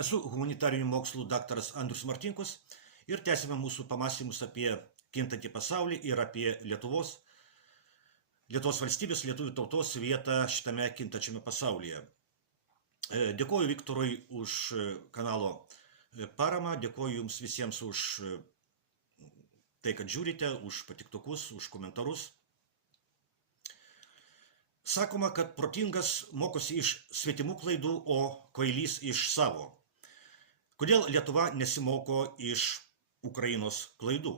Esu humanitarinių mokslų daktaras Andrius Martinkus ir tęsime mūsų pamąstymus apie kintantį pasaulį ir apie Lietuvos valstybės, lietuvių tautos vietą šitame kintančiame pasaulyje. Dėkoju Viktorui už kanalo paramą, dėkoju Jums visiems už tai, kad žiūrite, už patiktukus, už komentarus. Sakoma, kad protingas mokosi iš svetimų klaidų, o kvailys iš savo. Kodėl Lietuva nesimoko iš Ukrainos klaidų?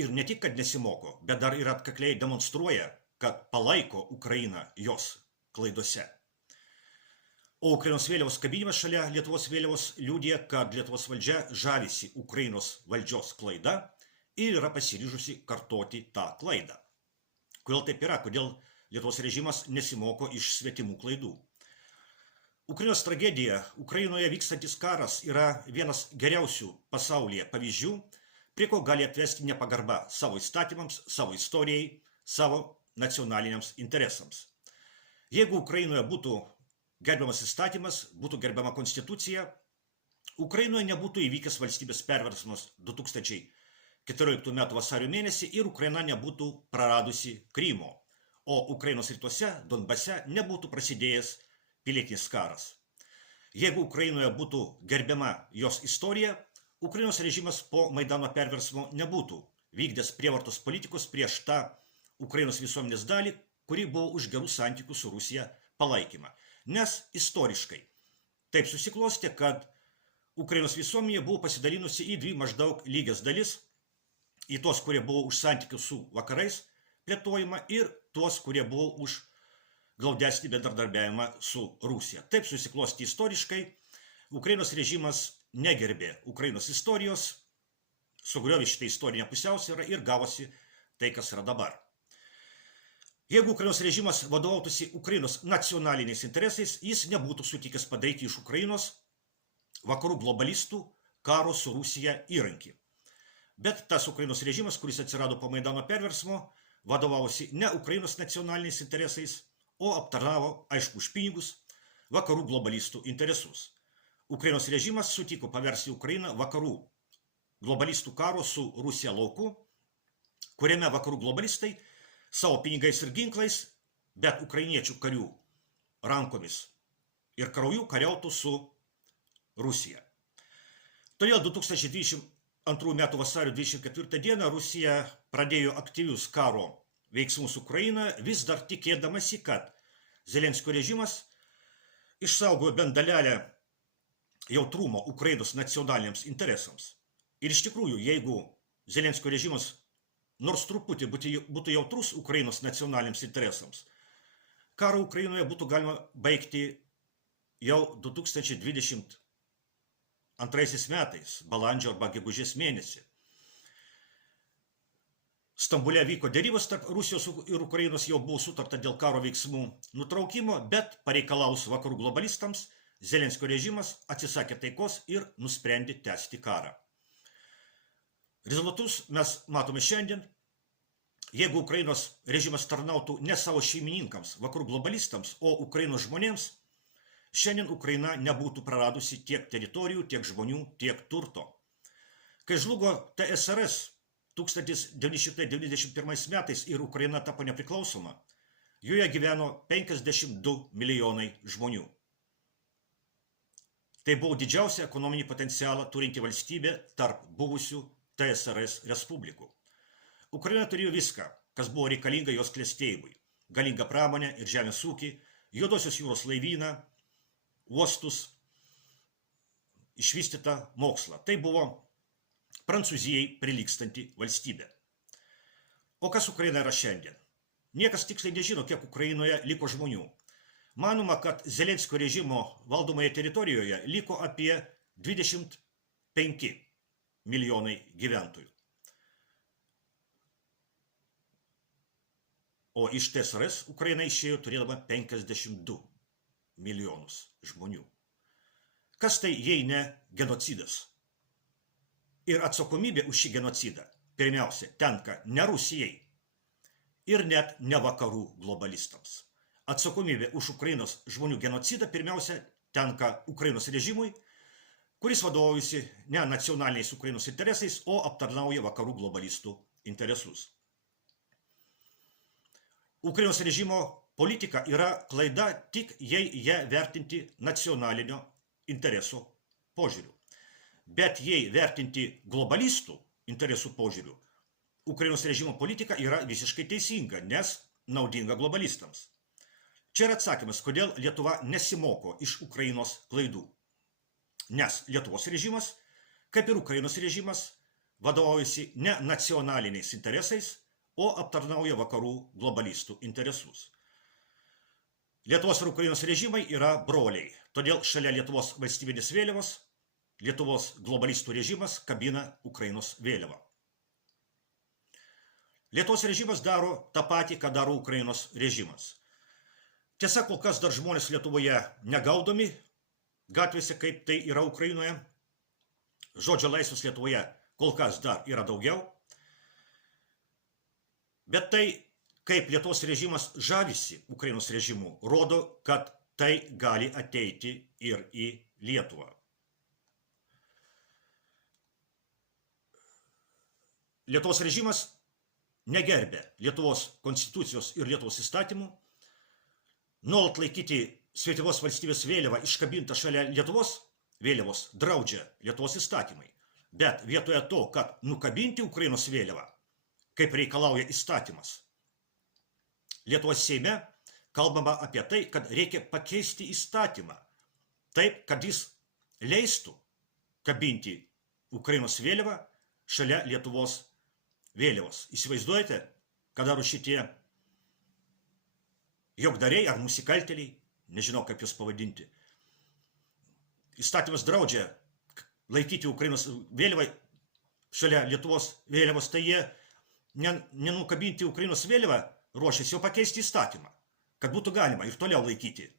Ir ne tik, kad nesimoko, bet dar ir atkakliai demonstruoja, kad palaiko Ukrainą jos klaidose. O Ukrainos vėliavos kabinimas šalia Lietuvos vėliavos liudija, kad Lietuvos valdžia žavisi Ukrainos valdžios klaida ir yra pasiryžusi kartoti tą klaidą. Kodėl taip yra? Kodėl Lietuvos režimas nesimoko iš svetimų klaidų? Ukrainos tragedija, Ukrainoje vykstantis karas yra vienas geriausių pasaulyje pavyzdžių, prie ko gali atvesti nepagarba savo įstatymams, savo istorijai, savo nacionaliniams interesams. Jeigu Ukrainoje būtų gerbiamas įstatymas, būtų gerbiama konstitucija, Ukrainoje nebūtų įvykęs valstybės perversmas 2014 m. vasario mėnesį ir Ukraina nebūtų praradusi Krymo, o Ukrainos rytuose, Donbase, nebūtų prasidėjęs pilietinis karas. Jeigu Ukrainoje būtų gerbiama jos istorija, Ukrainos režimas po Maidano perversmo nebūtų vykdęs prievartos politikos prieš tą Ukrainos visuomenės dalį, kuri buvo už gerų santykių su Rusija palaikymą. Nes istoriškai taip susiklostė, kad Ukrainos visuomenė buvo pasidalinusi į dvi maždaug lygias dalis, į tuos, kurie buvo už santykių su vakarais plėtojimą ir tuos, kurie buvo už glaudesnį bendradarbiavimą su Rusija. Taip susiklosti istoriškai, Ukrainos režimas negerbė Ukrainos istorijos, sugriovė šitą istorinę pusiausvyrą ir gavosi tai, kas yra dabar. Jeigu Ukrainos režimas vadovautųsi Ukrainos nacionaliniais interesais, jis nebūtų sutikęs padaryti iš Ukrainos vakarų globalistų karo su Rusija įrankį. Bet tas Ukrainos režimas, kuris atsirado po Maidano perversmo, vadovavosi ne Ukrainos nacionaliniais interesais, o aptarnavo, aišku, už pinigus, vakarų globalistų interesus. Ukrainos režimas sutiko paversti Ukrainą vakarų globalistų karo su Rusija lauku, kuriame vakarų globalistai savo pinigais ir ginklais, bet ukrainiečių karių rankomis ir krauju kariautų su Rusija. Todėl 2022 m. vasario 24 d. Rusija pradėjo aktyvius karo veiksmus Ukrainoje, vis dar tikėdamasi, kad Zelenskio režimas išsaugojo bent dalelę jautrumo Ukrainos nacionaliniams interesams. Ir iš tikrųjų, jeigu Zelenskio režimas nors truputį būtų jautrus Ukrainos nacionaliniams interesams, karą Ukrainoje būtų galima baigti jau 2022 metais, balandžio arba gegužės mėnesį. Stambule vyko derybos tarp Rusijos ir Ukrainos, jau buvo sutarta dėl karo veiksmų nutraukimo, bet pareikalaus vakarų globalistams, Zelenskio režimas atsisakė taikos ir nusprendė tęsti karą. Rezultatus mes matome šiandien. Jeigu Ukrainos režimas tarnautų ne savo šeimininkams, vakarų globalistams, o Ukrainos žmonėms, šiandien Ukraina nebūtų praradusi tiek teritorijų, tiek žmonių, tiek turto. Kai žlugo TSRS 1991 metais ir Ukraina tapo nepriklausoma, joje gyveno 52 milijonai žmonių. Tai buvo didžiausia ekonominį potencialą turinti valstybė tarp buvusių TSRS respublikų. Ukraina turėjo viską, kas buvo reikalinga jos klestėjimui. Galingą pramonę ir žemės ūkį, Juodosios jūros laivyną, uostus, išvystytą mokslą. Tai buvo Prancūzijai prilygstanti valstybė. O kas Ukraina yra šiandien? Niekas tiksliai nežino, kiek Ukrainoje liko žmonių. Manoma, kad Zelenskio režimo valdomoje teritorijoje liko apie 25 milijonai gyventojų. O iš TSRS Ukraina išėjo turėdama 52 milijonus žmonių. Kas tai, jei ne genocidas? Ir atsakomybė už šį genocidą pirmiausia tenka ne Rusijai ir net ne vakarų globalistams. Atsakomybė už Ukrainos žmonių genocidą pirmiausia tenka Ukrainos režimui, kuris vadovaujasi ne nacionaliniais Ukrainos interesais, o aptarnauja vakarų globalistų interesus. Ukrainos režimo politika yra klaida tik jei ją vertinti nacionalinio intereso požiūriu. Bet jei vertinti globalistų interesų požiūriu, Ukrainos režimo politika yra visiškai teisinga, nes naudinga globalistams. Čia yra atsakymas, kodėl Lietuva nesimoko iš Ukrainos klaidų. Nes Lietuvos režimas, kaip ir Ukrainos režimas, vadovaujasi ne nacionaliniais interesais, o aptarnauja vakarų globalistų interesus. Lietuvos ir Ukrainos režimai yra broliai, todėl šalia Lietuvos valstybinės vėliavos Lietuvos globalistų režimas kabina Ukrainos vėliavą. Lietuvos režimas daro tą patį, ką daro Ukrainos režimas. Tiesa, kol kas dar žmonės Lietuvoje negaudomi gatvėse, kaip tai yra Ukrainoje. Žodžio laisvės Lietuvoje kol kas dar yra daugiau. Bet tai, kaip Lietuvos režimas žavisi Ukrainos režimu, rodo, kad tai gali ateiti ir į Lietuvą. Lietuvos režimas negerbė Lietuvos konstitucijos ir Lietuvos įstatymų, nuolat laikyti svetimos valstybės vėliavą iškabintą šalia Lietuvos vėliavos draudžia Lietuvos įstatymai. Bet vietoje to, kad nukabinti Ukrainos vėliavą, kaip reikalauja įstatymas, Lietuvos Seime kalbama apie tai, kad reikia pakeisti įstatymą taip, kad jis leistų kabinti Ukrainos vėliavą šalia Lietuvos vėliavos. Įsivaizduojate, ką daro šitie jogdariai ar nusikaltėliai, nežinau kaip jūs pavadinti. Įstatymas draudžia laikyti Ukrainos vėliavą šalia Lietuvos vėliavos, tai jie nenukabinti Ukrainos vėliavą ruošiasi jau pakeisti įstatymą, kad būtų galima ir toliau laikyti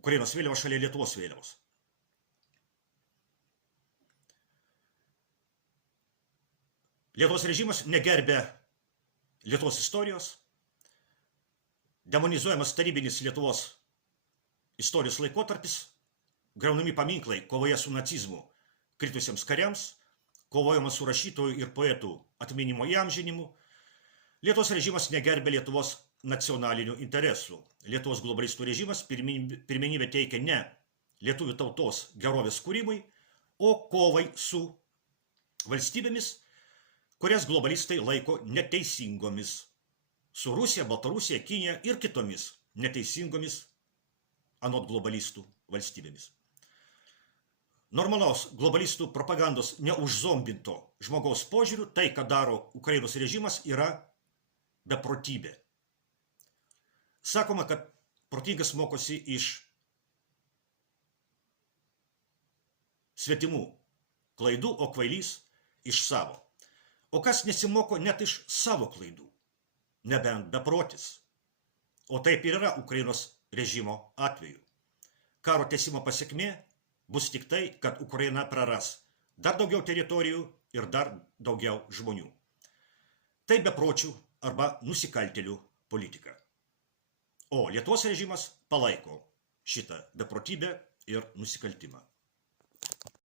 Ukrainos vėliavą šalia Lietuvos vėliavos. Lietuvos režimas negerbė Lietuvos istorijos, demonizuojamas tarybinis Lietuvos istorijos laikotarpis, griaunami paminklai kovoje su nacizmu kritusiems kariams, kovojama su rašytojų ir poetų atminimo įamžinimu. Lietuvos režimas negerbė Lietuvos nacionalinių interesų. Lietuvos globalistų režimas pirmenybę teikia ne lietuvių tautos gerovės kūrimui, o kovai su valstybėmis, kurias globalistai laiko neteisingomis, su Rusija, Baltarusija, Kinija ir kitomis neteisingomis anot globalistų valstybėmis. Normalaus globalistų propagandos neužzombinto žmogaus požiūriu, tai, ką daro Ukrainos režimas, yra beprotybė. Sakoma, kad protingas mokosi iš svetimų klaidų, o kvailys iš savo. O kas nesimoko net iš savo klaidų, nebent beprotis. O taip ir yra Ukrainos režimo atveju. Karo tęsimo pasekmė bus tik tai, kad Ukraina praras dar daugiau teritorijų ir dar daugiau žmonių. Tai bepročių arba nusikaltėlių politika. O Lietuvos režimas palaiko šitą beprotybę ir nusikaltimą.